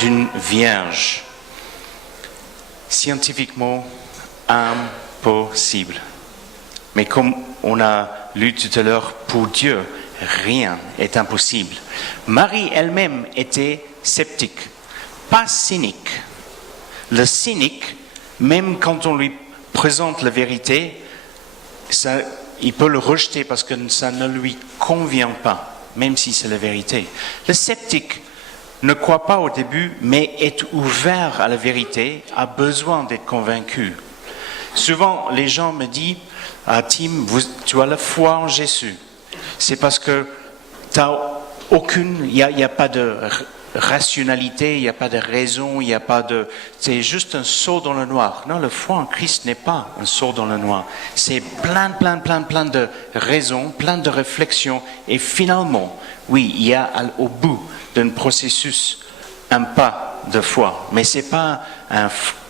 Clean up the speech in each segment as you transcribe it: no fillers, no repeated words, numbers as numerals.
d'une vierge. Scientifiquement, impossible. Mais comme on a lu tout à l'heure, pour Dieu, rien n'est impossible. Marie elle-même était sceptique, pas cynique. Le cynique, même quand on lui présente la vérité, il peut le rejeter parce que ça ne lui convient pas, même si c'est la vérité. Le sceptique ne croit pas au début, mais est ouvert à la vérité, a besoin d'être convaincu. Souvent, les gens me disent, Tim, tu as la foi en Jésus. C'est parce que il n'y a pas de rationalité, il n'y a pas de raison, c'est juste un saut dans le noir. Non, la foi en Christ n'est pas un saut dans le noir. C'est plein de raisons, plein de réflexions, et finalement, oui, il y a au bout d'un processus un pas de foi, mais c'est pas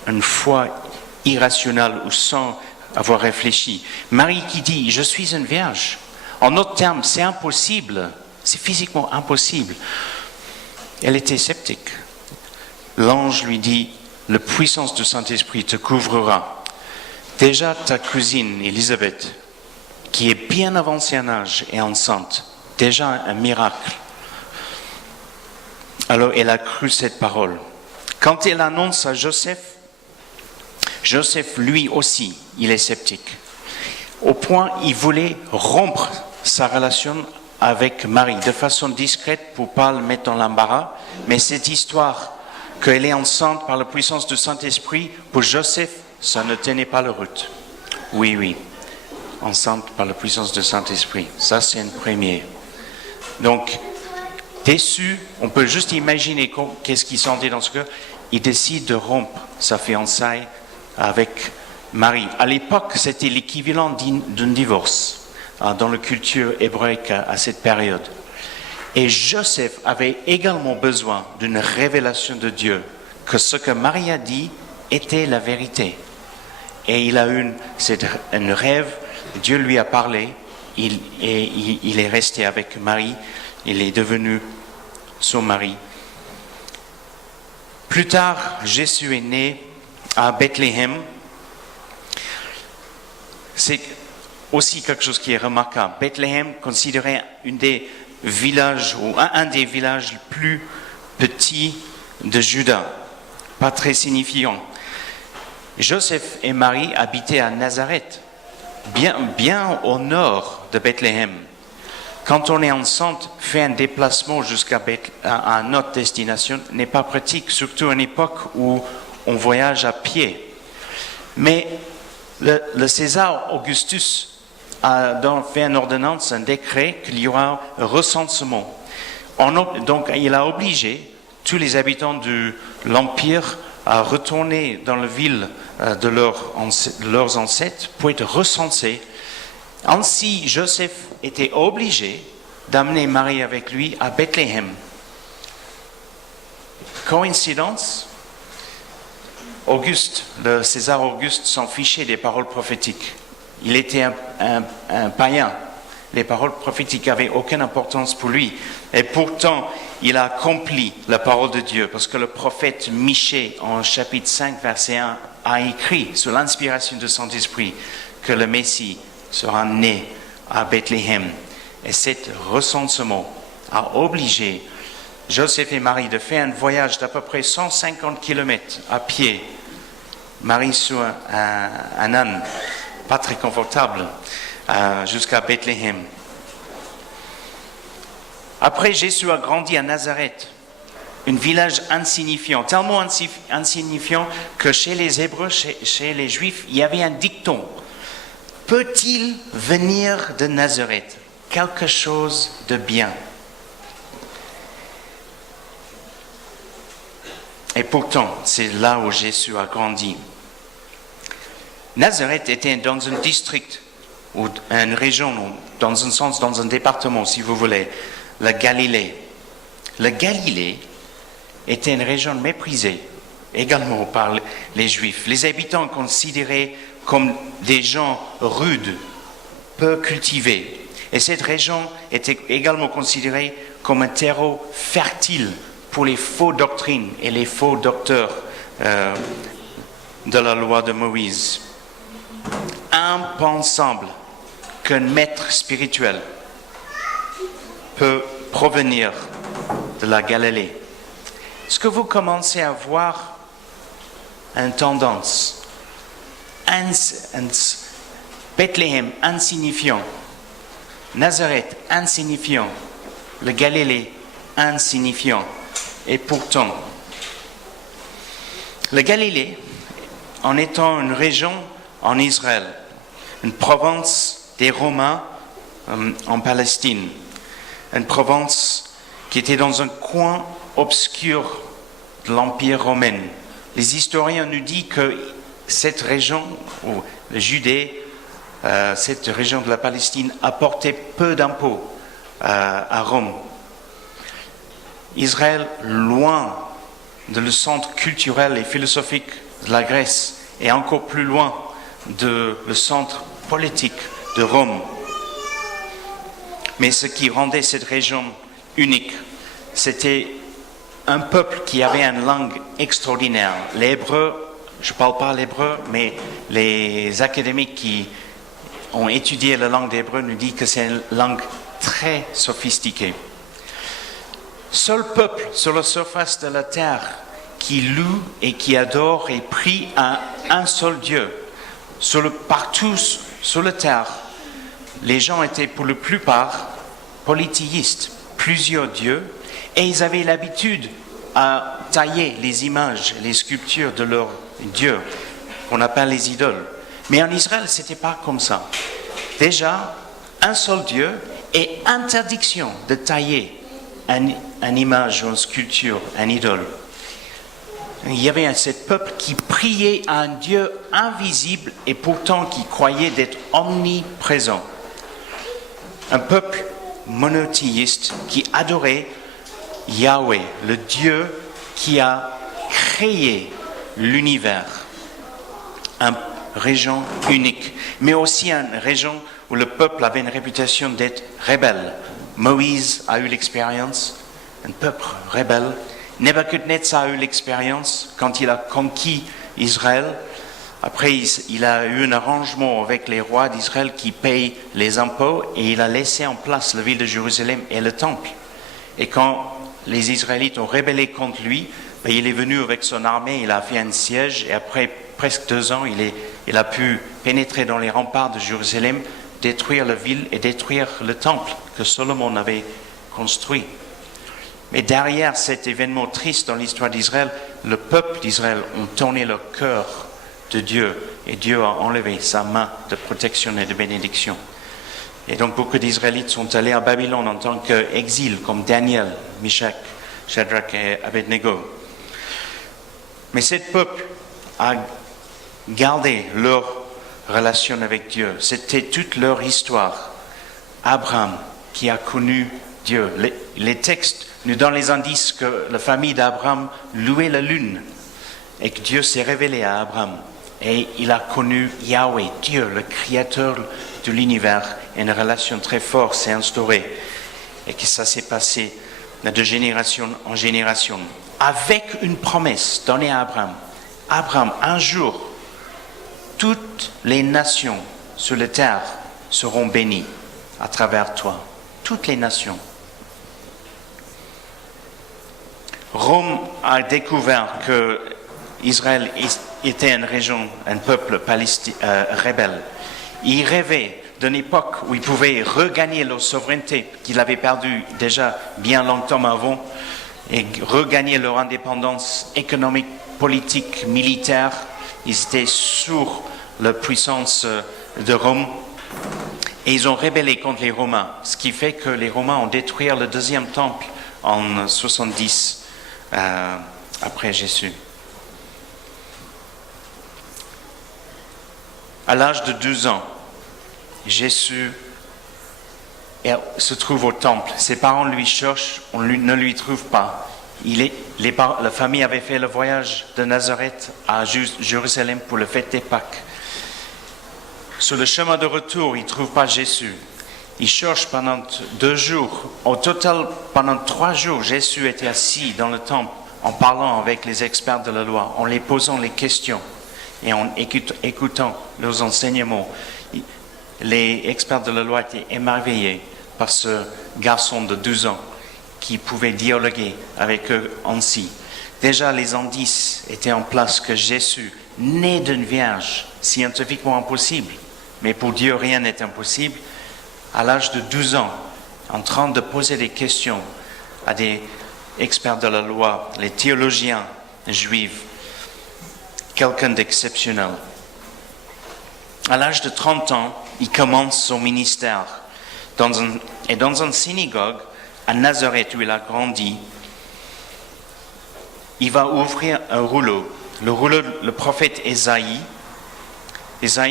une foi irrationnelle ou sans avoir réfléchi. Marie qui dit, je suis une vierge. En d'autres termes, c'est impossible, c'est physiquement impossible. Elle était sceptique. L'ange lui dit, la puissance du Saint-Esprit te couvrira. Déjà ta cousine Élisabeth, qui est bien avancée en âge et enceinte, déjà un miracle. Alors elle a cru cette parole. Quand elle annonce à Joseph, lui aussi, il est sceptique. Au point, il voulait rompre sa relation avec Marie, de façon discrète pour ne pas le mettre dans l'embarras. Mais cette histoire qu'elle est enceinte par la puissance du Saint-Esprit, pour Joseph, ça ne tenait pas la route. Oui, enceinte par la puissance du Saint-Esprit. Ça, c'est une première. Donc, déçu, on peut juste imaginer qu'est-ce qu'il sentait dans ce cœur. Il décide de rompre sa fiançaille avec Marie. À l'époque, c'était l'équivalent d'un divorce dans la culture hébraïque à cette période. Et Joseph avait également besoin d'une révélation de Dieu, que ce que Marie a dit était la vérité. Et il a eu un rêve, Dieu lui a parlé, il est resté avec Marie, il est devenu son mari. Plus tard, Jésus est né à Bethléem. C'est aussi quelque chose qui est remarquable. Bethléem, considéré un des villages les plus petits de Juda, pas très signifiant. Joseph et Marie habitaient à Nazareth, bien au nord de Bethléem. Quand on est enceinte, faire un déplacement jusqu'à notre destination n'est pas pratique, surtout à une époque où on voyage à pied. Mais le César Augustus a fait une ordonnance, un décret qu'il y aura un recensement. Donc il a obligé tous les habitants de l'Empire à retourner dans la ville de leurs ancêtres pour être recensés. Ainsi, Joseph était obligé d'amener Marie avec lui à Bethléem. Coïncidence? Le César Auguste s'en fichait des paroles prophétiques. Il était un païen. Les paroles prophétiques n'avaient aucune importance pour lui. Et pourtant, il a accompli la parole de Dieu, parce que le prophète Michée, en chapitre 5, verset 1, a écrit, sous l'inspiration du Saint-Esprit, que le Messie sera né à Bethléem. Et cet recensement a obligé Joseph et Marie de faire un voyage d'à peu près 150 km à pied. Marie sur un âne, pas très confortable, jusqu'à Bethléem. Après, Jésus a grandi à Nazareth, un village insignifiant, tellement insignifiant que chez les Hébreux, chez les Juifs, il y avait un dicton. Peut-il venir de Nazareth quelque chose de bien? Et pourtant, c'est là où Jésus a grandi. Nazareth était dans un district, ou une région, dans un sens, dans un département, si vous voulez, la Galilée. La Galilée était une région méprisée, également par les Juifs. Les habitants considérés comme des gens rudes, peu cultivés. Et cette région était également considérée comme un terreau fertile pour les faux doctrines et les faux docteurs de la loi de Moïse. Impensable qu'un maître spirituel peut provenir de la Galilée. Est-ce que vous commencez à voir une tendance? Bethléem, insignifiant. Nazareth, insignifiant. Le Galilée, insignifiant. Et pourtant, le Galilée, en étant une région en Israël, une province des Romains en Palestine, une province qui était dans un coin obscur de l'Empire romain. Les historiens nous disent que cette région, ou la Judée, cette région de la Palestine, apportait peu d'impôts à Rome. Israël, loin de le centre culturel et philosophique de la Grèce, et encore plus loin de le centre politique de Rome. Mais ce qui rendait cette région unique, c'était un peuple qui avait une langue extraordinaire. L'hébreu, je ne parle pas l'hébreu, mais les académiques qui ont étudié la langue d'hébreu nous disent que c'est une langue très sophistiquée. Seul peuple sur la surface de la terre qui loue et qui adore et prie à un seul Dieu. Partout sur la terre, les gens étaient pour la plupart polythéistes, plusieurs dieux, et ils avaient l'habitude à tailler les images, les sculptures de leurs dieux, qu'on appelle les idoles. Mais en Israël, ce n'était pas comme ça. Déjà, un seul Dieu et interdiction de tailler une image, une sculpture, un idole. Il y avait ce peuple qui priait à un Dieu invisible et pourtant qui croyait d'être omniprésent. Un peuple monothéiste qui adorait Yahweh, le Dieu qui a créé l'univers. Une région unique, mais aussi une région où le peuple avait une réputation d'être rebelle. Moïse a eu l'expérience, un peuple rebelle. Nebuchadnezzar a eu l'expérience quand il a conquis Israël. Après, il a eu un arrangement avec les rois d'Israël qui payent les impôts et il a laissé en place la ville de Jérusalem et le temple. Et quand les Israélites ont rébellé contre lui, il est venu avec son armée, il a fait un siège et après presque 2 ans, il a pu pénétrer dans les remparts de Jérusalem, détruire la ville et détruire le temple que Salomon avait construit. Mais derrière cet événement triste dans l'histoire d'Israël, le peuple d'Israël a tourné leur cœur de Dieu et Dieu a enlevé sa main de protection et de bénédiction. Et donc beaucoup d'Israélites sont allés à Babylone en tant qu'exil, comme Daniel, Meshach, Shadrach et Abednego. Mais ce peuple a gardé leur relation avec Dieu. C'était toute leur histoire. Abraham qui a connu Dieu. Les textes nous donnent les indices que la famille d'Abraham louait la lune et que Dieu s'est révélé à Abraham. Et il a connu Yahweh, Dieu, le créateur de l'univers. Et une relation très forte s'est instaurée. Et que ça s'est passé de génération en génération. Avec une promesse donnée à Abraham. Abraham, un jour, toutes les nations sur la terre seront bénies à travers toi. Toutes les nations. Rome a découvert que Israël était une région, un peuple rebelle. Ils rêvaient d'une époque où ils pouvaient regagner leur souveraineté qu'ils avaient perdue déjà bien longtemps avant et regagner leur indépendance économique, politique, militaire. Ils étaient sous la puissance de Rome et ils ont rébellé contre les Romains, ce qui fait que les Romains ont détruit le deuxième temple en 70 après Jésus. À l'âge de 12 ans, Jésus se trouve au temple. Ses parents lui cherchent, ne lui trouvent pas. La famille avait fait le voyage de Nazareth à Jérusalem pour le fête des Pâques. Sur le chemin de retour, ils ne trouvent pas Jésus. Il cherche pendant 2 jours. Au total, pendant 3 jours, Jésus était assis dans le temple en parlant avec les experts de la loi, en les posant les questions et en écoutant leurs enseignements. Les experts de la loi étaient émerveillés par ce garçon de 12 ans qui pouvait dialoguer avec eux ainsi. Déjà, les indices étaient en place que Jésus, né d'une vierge, scientifiquement impossible, mais pour Dieu, rien n'est impossible, à l'âge de 12 ans, en train de poser des questions à des experts de la loi, les théologiens juifs, quelqu'un d'exceptionnel. À l'âge de 30 ans, il commence son ministère dans une synagogue à Nazareth où il a grandi. Il va ouvrir un rouleau, le prophète Ésaïe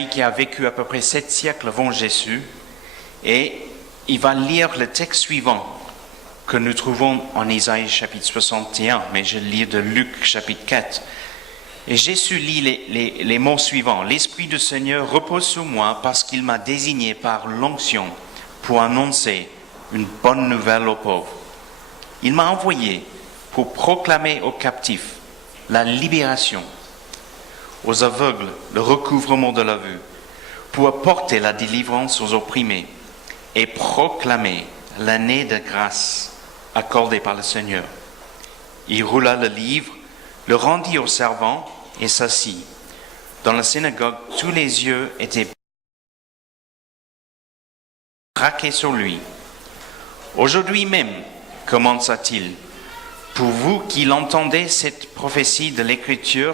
qui a vécu à peu près 7 siècles avant Jésus, et il va lire le texte suivant que nous trouvons en Ésaïe chapitre 61, mais je lis de Luc chapitre 4. Et Jésus lit les mots suivants. « L'Esprit du Seigneur repose sur moi parce qu'il m'a désigné par l'onction pour annoncer une bonne nouvelle aux pauvres. Il m'a envoyé pour proclamer aux captifs la libération, aux aveugles le recouvrement de la vue, pour apporter la délivrance aux opprimés et proclamer l'année de grâce accordée par le Seigneur. » Il roula le livre, le rendit au servant et s'assit. Dans la synagogue, tous les yeux étaient braqués sur lui. « Aujourd'hui même, commença-t-il, pour vous qui l'entendez, cette prophétie de l'Écriture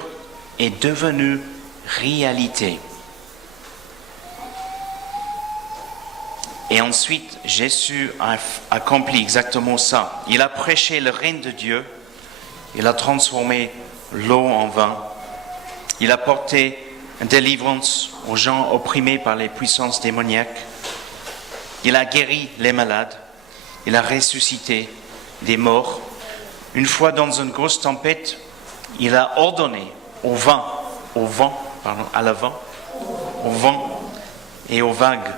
est devenue réalité. » Et ensuite, Jésus a accompli exactement ça. Il a prêché le règne de Dieu, il a transformé l'eau en vin, il a porté une délivrance aux gens opprimés par les puissances démoniaques, il a guéri les malades, il a ressuscité des morts. Une fois dans une grosse tempête, il a ordonné au vent et aux vagues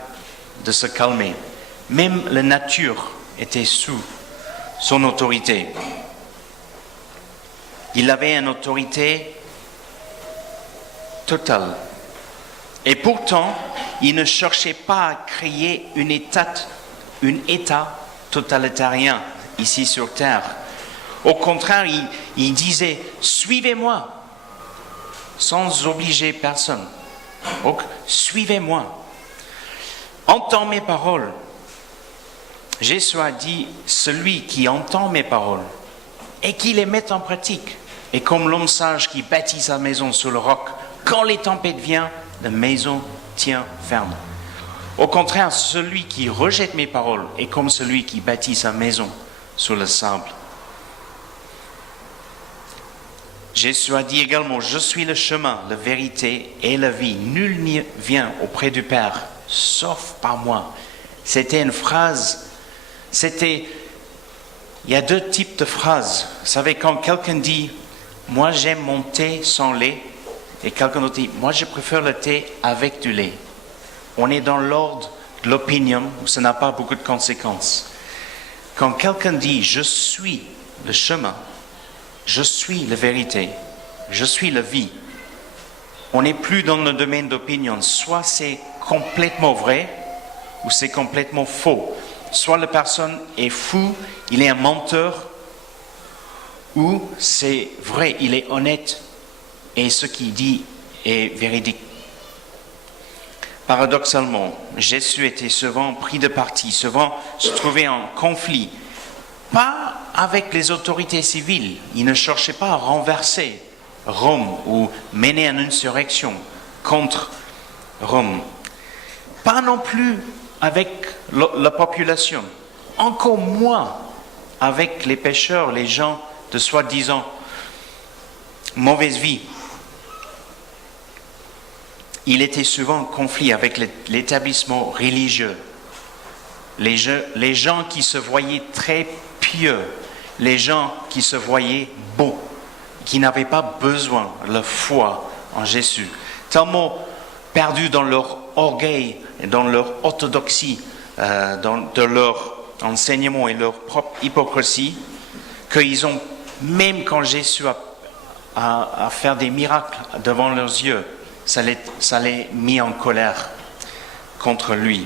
de se calmer. Même la nature était sous son autorité. Il avait une autorité totale. Et pourtant, il ne cherchait pas à créer un État totalitarien ici sur terre. Au contraire, il disait « Suivez-moi » sans obliger personne. Donc, suivez-moi. Entends mes paroles. Jésus a dit « Celui qui entend mes paroles et qui les met en pratique est comme l'homme sage qui bâtit sa maison sur le roc. Quand les tempêtes viennent, la maison tient ferme. Au contraire, celui qui rejette mes paroles est comme celui qui bâtit sa maison sur le sable. » Jésus a dit également « Je suis le chemin, la vérité et la vie. Nul n'y vient auprès du Père, sauf par moi. » C'était une phrase, il y a 2 types de phrases. Vous savez, quand quelqu'un dit « Moi j'aime mon thé sans lait » et quelqu'un d'autre dit « Moi je préfère le thé avec du lait ». On est dans l'ordre de l'opinion où ça n'a pas beaucoup de conséquences. Quand quelqu'un dit « Je suis le chemin », je suis la vérité, je suis la vie. On n'est plus dans le domaine d'opinion. Soit c'est complètement vrai, ou c'est complètement faux. Soit la personne est fou, il est un menteur, ou c'est vrai, il est honnête, et ce qu'il dit est véridique. Paradoxalement, Jésus était souvent pris de parti, souvent se trouvait en conflit. Pas avec les autorités civiles. Il ne cherchait pas à renverser Rome ou mener une insurrection contre Rome. Pas non plus avec la population. Encore moins avec les pécheurs, les gens de soi-disant mauvaise vie. Il était souvent en conflit avec l'établissement religieux. Les gens qui se voyaient très pieux, les gens qui se voyaient beaux, qui n'avaient pas besoin de la foi en Jésus, tellement perdus dans leur orgueil et dans leur orthodoxie de leur enseignement et leur propre hypocrisie, qu'ils ont, même quand Jésus a fait des miracles devant leurs yeux, ça les mis en colère contre lui.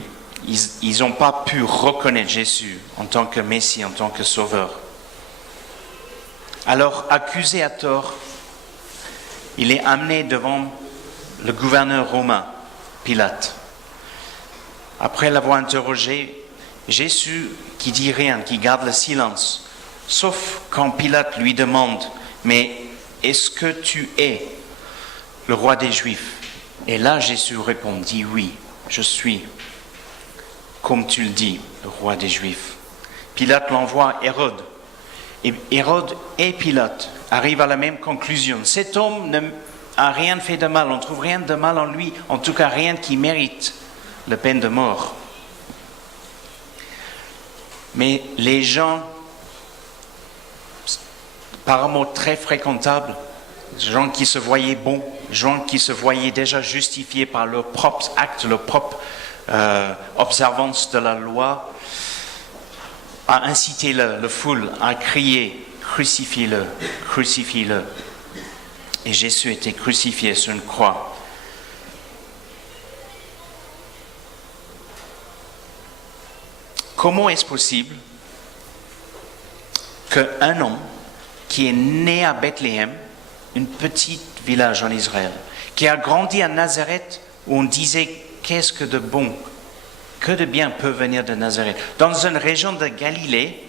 Ils n'ont pas pu reconnaître Jésus en tant que Messie, en tant que Sauveur. Alors, accusé à tort, il est amené devant le gouverneur romain, Pilate. Après l'avoir interrogé, Jésus qui dit rien, qui garde le silence, sauf quand Pilate lui demande « Mais est-ce que tu es le roi des Juifs ?» Et là, Jésus répondit « Oui, je suis, comme tu le dis, le roi des Juifs. » Pilate l'envoie à Hérode. Et Hérode et Pilate arrivent à la même conclusion. Cet homme n'a rien fait de mal, on ne trouve rien de mal en lui, en tout cas rien qui mérite la peine de mort. Mais les gens, apparemment très fréquentables, gens qui se voyaient bons, gens qui se voyaient déjà justifiés par leurs propres actes, leur propre observance de la loi, a incité le foule à crier « Crucifie-le, crucifie-le ». Et Jésus était crucifié sur une croix. Comment est-ce possible qu'un homme qui est né à Bethléem, un petit village en Israël, qui a grandi à Nazareth, où on disait qu'est-ce que de bon, que de bien peut venir de Nazareth, dans une région de Galilée,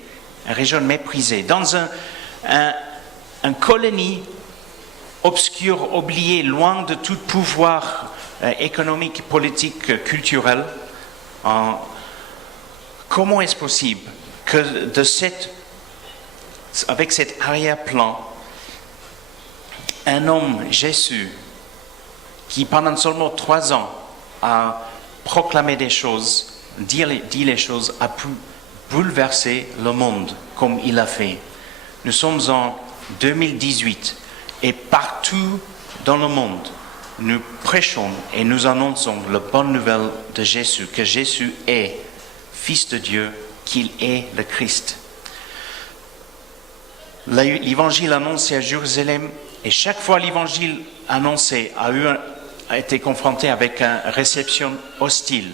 une région méprisée, dans une colonie obscure, oubliée, loin de tout pouvoir économique, politique, culturel. Comment est-ce possible que avec cet arrière-plan, un homme, Jésus, qui pendant seulement 3 ans a proclamé des choses, dit les choses, a pu bouleverser le monde comme il a fait. Nous sommes en 2018 et partout dans le monde, nous prêchons et nous annonçons la bonne nouvelle de Jésus, que Jésus est Fils de Dieu, qu'il est le Christ. L'évangile annoncé à Jérusalem, et chaque fois l'évangile annoncé a été confronté avec une réception hostile.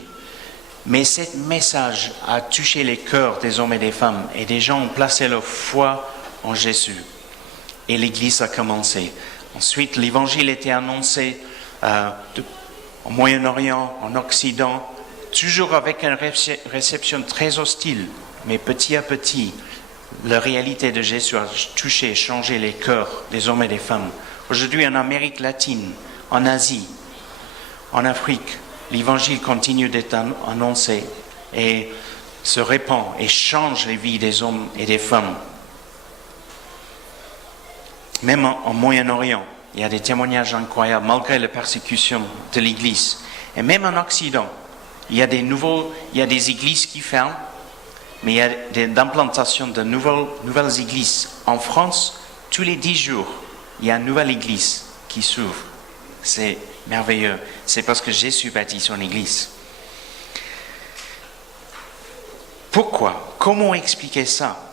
Mais ce message a touché les cœurs des hommes et des femmes, et des gens ont placé leur foi en Jésus. Et l'Église a commencé. Ensuite, l'évangile était annoncé au Moyen-Orient, en Occident, toujours avec une réception très hostile. Mais petit à petit, la réalité de Jésus a touché, changé les cœurs des hommes et des femmes. Aujourd'hui, en Amérique latine, en Asie, en Afrique, l'évangile continue d'être annoncé et se répand et change les vies des hommes et des femmes. Même en Moyen-Orient, il y a des témoignages incroyables, malgré la persécution de l'Église. Et même en Occident, il y a des églises qui ferment, mais il y a d'implantation de nouvelles églises. En France, tous les 10 jours, il y a une nouvelle église qui s'ouvre. C'est merveilleux. C'est parce que Jésus bâtit son église. Pourquoi? Comment expliquer ça?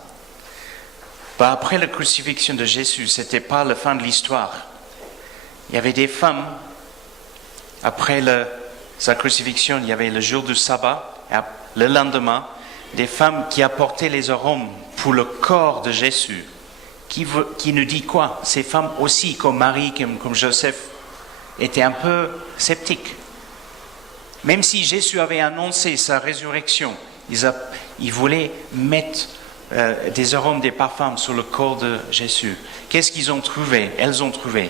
Après la crucifixion de Jésus, ce n'était pas la fin de l'histoire. Il y avait des femmes, après sa crucifixion, il y avait le jour du sabbat, le lendemain, des femmes qui apportaient les arômes pour le corps de Jésus. Qui nous dit quoi? Ces femmes aussi, comme Marie, comme Joseph, étaient un peu sceptiques. Même si Jésus avait annoncé sa résurrection, ils voulaient mettre des arômes, des parfums sur le corps de Jésus. Qu'est-ce qu'ils ont trouvé? Elles ont trouvé.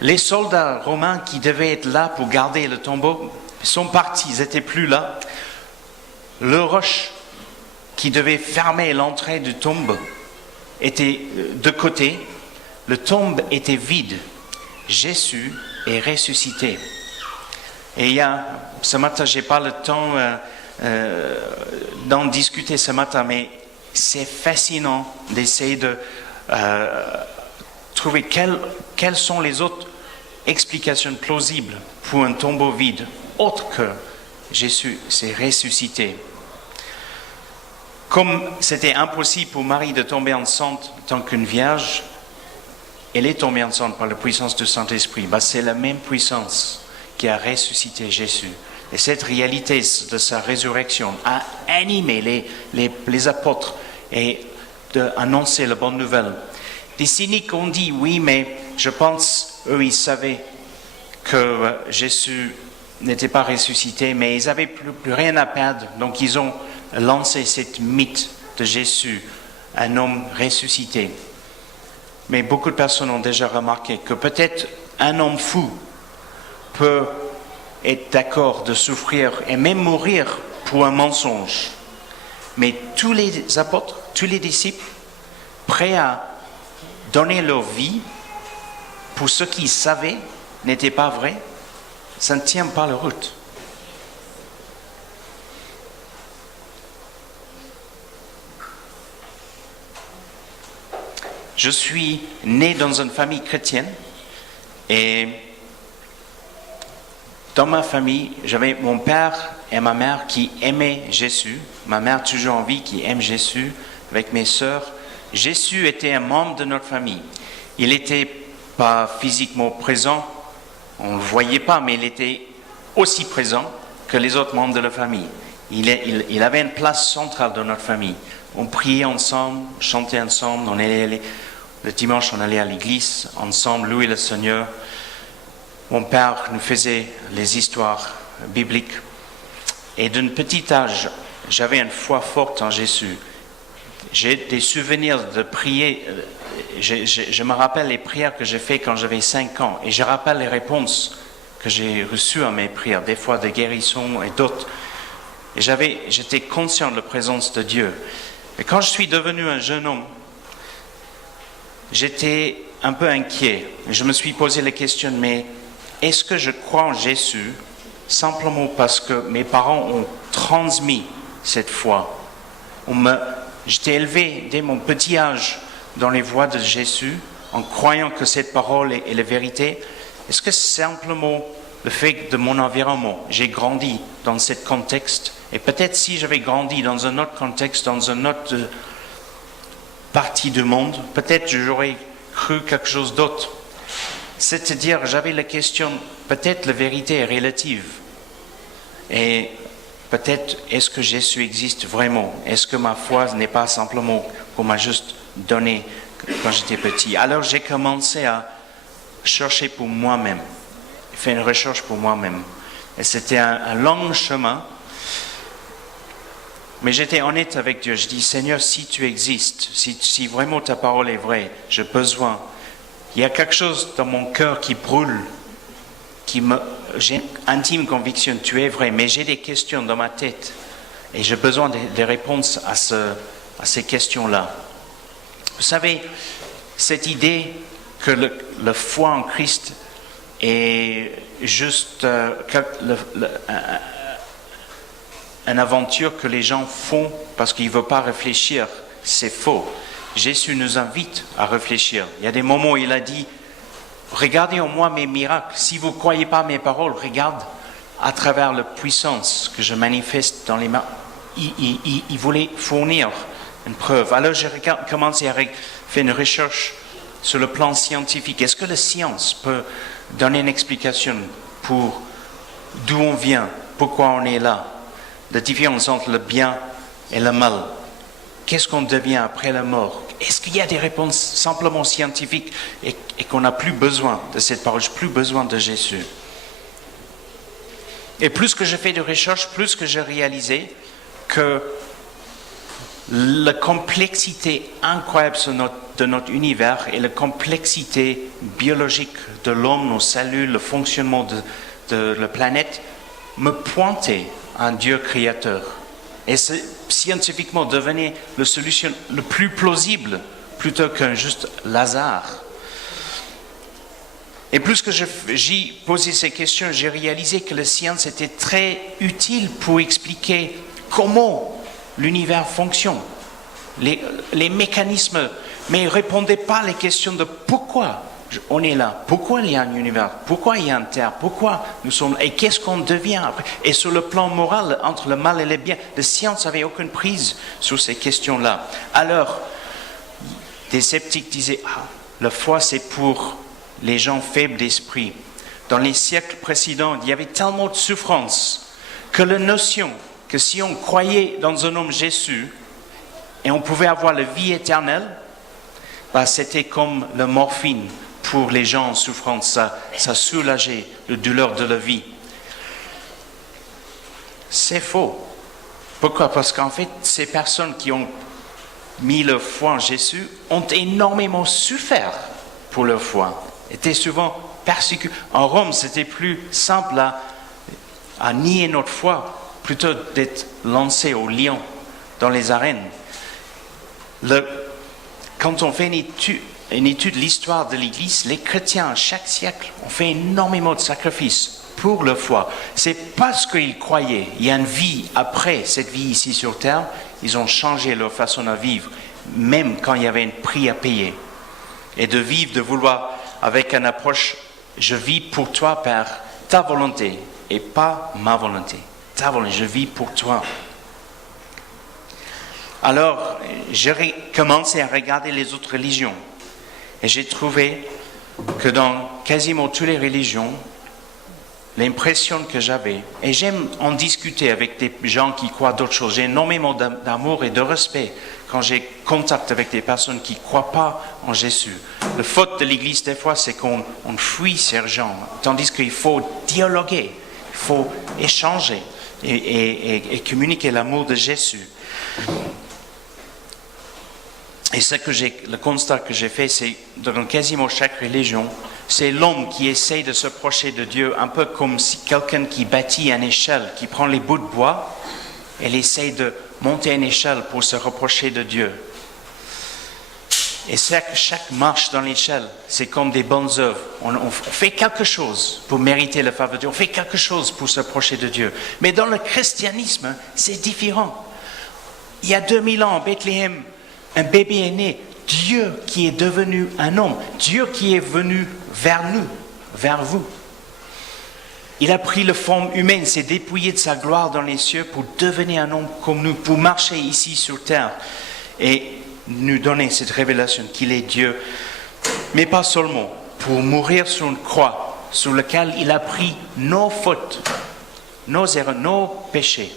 Les soldats romains qui devaient être là pour garder le tombeau sont partis, ils n'étaient plus là. Le roche qui devait fermer l'entrée du tombe était de côté. Le tombe était vide. Jésus est ressuscité. Et ce matin, je n'ai pas le temps d'en discuter ce matin, mais c'est fascinant d'essayer de trouver quelles sont les autres explications plausibles pour un tombeau vide, autre que Jésus s'est ressuscité. Comme c'était impossible pour Marie de tomber enceinte en tant qu'une vierge, elle est tombée enceinte par la puissance du Saint-Esprit. C'est la même puissance qui a ressuscité Jésus. Et cette réalité de sa résurrection a animé les apôtres et d'annoncer la bonne nouvelle. Des cyniques ont dit, oui, mais je pense, eux, ils savaient que Jésus n'était pas ressuscité, mais ils n'avaient plus rien à perdre. Donc ils ont lancé cette mythe de Jésus, un homme ressuscité. Mais beaucoup de personnes ont déjà remarqué que peut-être un homme fou peut être d'accord de souffrir et même mourir pour un mensonge. Mais tous les apôtres, tous les disciples, prêts à donner leur vie pour ce qu'ils savaient n'était pas vrai, ça ne tient pas la route. Je suis né dans une famille chrétienne et dans ma famille, j'avais mon père et ma mère qui aimaient Jésus, ma mère toujours en vie qui aime Jésus avec mes sœurs. Jésus était un membre de notre famille. Il n'était pas physiquement présent, on ne le voyait pas, mais il était aussi présent que les autres membres de la famille. Il avait une place centrale dans notre famille. On priait ensemble, chantait ensemble, le dimanche on allait à l'église ensemble, louer le Seigneur. Mon père nous faisait les histoires bibliques. Et d'un petit âge, j'avais une foi forte en Jésus. J'ai des souvenirs de prier. Je me rappelle les prières que j'ai faites quand j'avais 5 ans. Et je rappelle les réponses que j'ai reçues à mes prières, des fois de guérison et d'autres. Et j'étais conscient de la présence de Dieu. Et quand je suis devenu un jeune homme, j'étais un peu inquiet. Je me suis posé la question, mais est-ce que je crois en Jésus simplement parce que mes parents ont transmis cette foi? J'étais élevé dès mon petit âge dans les voies de Jésus, en croyant que cette parole est la vérité. Est-ce que c'est simplement le fait de mon environnement? J'ai grandi dans ce contexte. Et peut-être si j'avais grandi dans un autre contexte, dans une autre partie du monde, peut-être j'aurais cru quelque chose d'autre. C'est-à-dire, j'avais la question, peut-être la vérité est relative. Et peut-être, est-ce que Jésus existe vraiment? Est-ce que ma foi n'est pas simplement qu'on m'a juste donné quand j'étais petit? Alors j'ai commencé à chercher pour moi-même, faire une recherche pour moi-même. Et c'était un long chemin. Mais j'étais honnête avec Dieu. Je dis, Seigneur, si tu existes, si vraiment ta parole est vraie, j'ai besoin. Il y a quelque chose dans mon cœur qui brûle, j'ai une intime conviction, tu es vrai, mais j'ai des questions dans ma tête et j'ai besoin des réponses à ces questions-là. Vous savez, cette idée que la foi en Christ est juste une aventure que les gens font parce qu'ils ne veulent pas réfléchir, c'est faux. Jésus nous invite à réfléchir. Il y a des moments où il a dit, regardez en moi mes miracles. Si vous ne croyez pas mes paroles, regarde à travers la puissance que je manifeste dans les mains. Il voulait fournir une preuve. Alors j'ai commencé à faire une recherche sur le plan scientifique. Est-ce que la science peut donner une explication pour d'où on vient, pourquoi on est là, la différence entre le bien et le mal? Qu'est-ce qu'on devient après la mort? Est-ce qu'il y a des réponses simplement scientifiques et qu'on n'a plus besoin de cette parole, plus besoin de Jésus? Et plus que je fais de recherche, plus que j'ai réalisé que la complexité incroyable de notre univers et la complexité biologique de l'homme, nos cellules, le fonctionnement de la planète me pointait à un Dieu créateur. Et scientifiquement devenait la solution le plus plausible plutôt qu'un juste hasard. Et plus que j'y posais ces questions, j'ai réalisé que la science était très utile pour expliquer comment l'univers fonctionne, les mécanismes, mais il ne répondait pas à les questions de pourquoi On est là. Pourquoi il y a un univers? Pourquoi il y a une terre? Pourquoi nous sommes... Et qu'est-ce qu'on devient après? Et sur le plan moral, entre le mal et le bien, la science n'avait aucune prise sur ces questions-là. Alors, des sceptiques disaient, la foi c'est pour les gens faibles d'esprit. Dans les siècles précédents, il y avait tellement de souffrance que la notion que si on croyait dans un homme Jésus et on pouvait avoir la vie éternelle, c'était comme la morphine pour les gens en souffrance, ça soulageait la douleur de la vie. C'est faux. Pourquoi? Parce qu'en fait, ces personnes qui ont mis leur foi en Jésus ont énormément souffert pour leur foi, étaient souvent persécutés. En Rome, c'était plus simple à nier notre foi, plutôt d'être lancé au lion dans les arènes. Quand on fait une étude de l'histoire de l'Église, les chrétiens, à chaque siècle, ont fait énormément de sacrifices pour leur foi. C'est parce qu'ils croyaient, il y a une vie après cette vie ici sur terre, ils ont changé leur façon de vivre, même quand il y avait un prix à payer. Et de vivre, de vouloir, avec une approche, je vis pour toi, Père, ta volonté, et pas ma volonté. Ta volonté, je vis pour toi. Alors, j'ai commencé à regarder les autres religions. Et j'ai trouvé que dans quasiment toutes les religions, l'impression que j'avais, et j'aime en discuter avec des gens qui croient d'autres choses, j'ai énormément d'amour et de respect quand j'ai contact avec des personnes qui ne croient pas en Jésus. La faute de l'Église, des fois, c'est qu'on fuit ces gens, tandis qu'il faut dialoguer, il faut échanger et communiquer l'amour de Jésus. Et le constat que j'ai fait, c'est dans quasiment chaque religion, c'est l'homme qui essaie de se approcher de Dieu, un peu comme si quelqu'un qui bâtit une échelle, qui prend les bouts de bois, et il essaie de monter une échelle pour se rapprocher de Dieu. Et chaque marche dans l'échelle, c'est comme des bonnes œuvres. On fait quelque chose pour mériter la faveur de Dieu, on fait quelque chose pour s'approcher de Dieu. Mais dans le christianisme, c'est différent. Il y a 2000 ans, à Bethléem, un bébé est né, Dieu qui est devenu un homme, Dieu qui est venu vers nous, vers vous. Il a pris la forme humaine, s'est dépouillé de sa gloire dans les cieux pour devenir un homme comme nous, pour marcher ici sur terre et nous donner cette révélation qu'il est Dieu. Mais pas seulement, pour mourir sur une croix sur laquelle il a pris nos fautes, nos erreurs, nos péchés.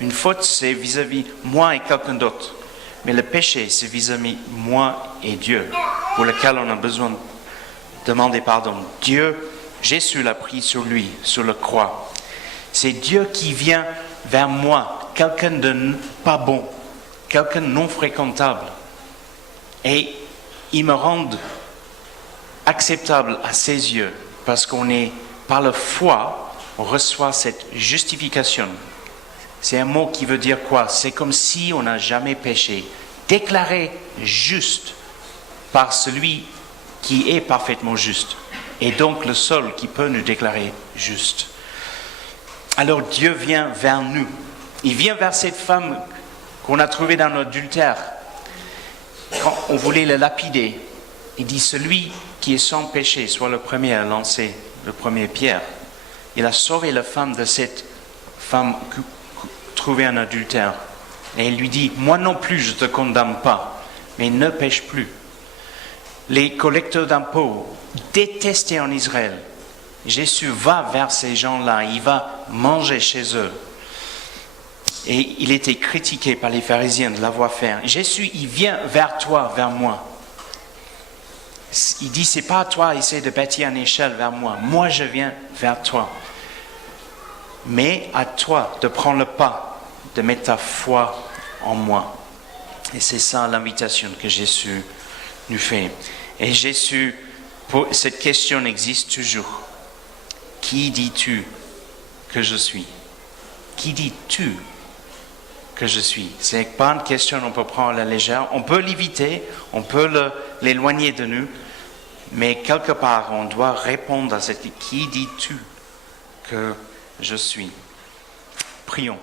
Une faute, c'est vis-à-vis moi et quelqu'un d'autre. Mais le péché, c'est vis-à-vis moi et Dieu, pour lequel on a besoin de demander pardon. Dieu, Jésus l'a pris sur lui, sur la croix. C'est Dieu qui vient vers moi, quelqu'un de pas bon, quelqu'un de non fréquentable. Et il me rend acceptable à ses yeux, parce qu'on est, par la foi, on reçoit cette justification. C'est un mot qui veut dire quoi? C'est comme si on n'a jamais péché. Déclaré juste par celui qui est parfaitement juste. Et donc le seul qui peut nous déclarer juste. Alors Dieu vient vers nous. Il vient vers cette femme qu'on a trouvée dans l'adultère. Quand on voulait la lapider, il dit, celui qui est sans péché soit le premier à lancer le premier pierre. Il a sauvé la femme de cette femme trouvé un adultère. Et il lui dit, moi non plus je ne te condamne pas, mais ne pêche plus. Les collecteurs d'impôts détestés en Israël. Jésus va vers ces gens-là, il va manger chez eux. Et il était critiqué par les pharisiens de l'avoir fait. Jésus, il vient vers toi, vers moi. Il dit, c'est pas à toi essayer de bâtir une échelle vers moi. Moi, je viens vers toi. Mais à toi de prendre le pas, de mettre ta foi en moi. Et c'est ça l'invitation que Jésus nous fait. Et Jésus, cette question existe toujours. Qui dis-tu que je suis? Qui dis-tu que je suis? Ce n'est pas une question qu'on peut prendre à la légère. On peut l'éviter, on peut l'éloigner de nous, mais quelque part, on doit répondre à cette qui dis-tu que je suis? Prions.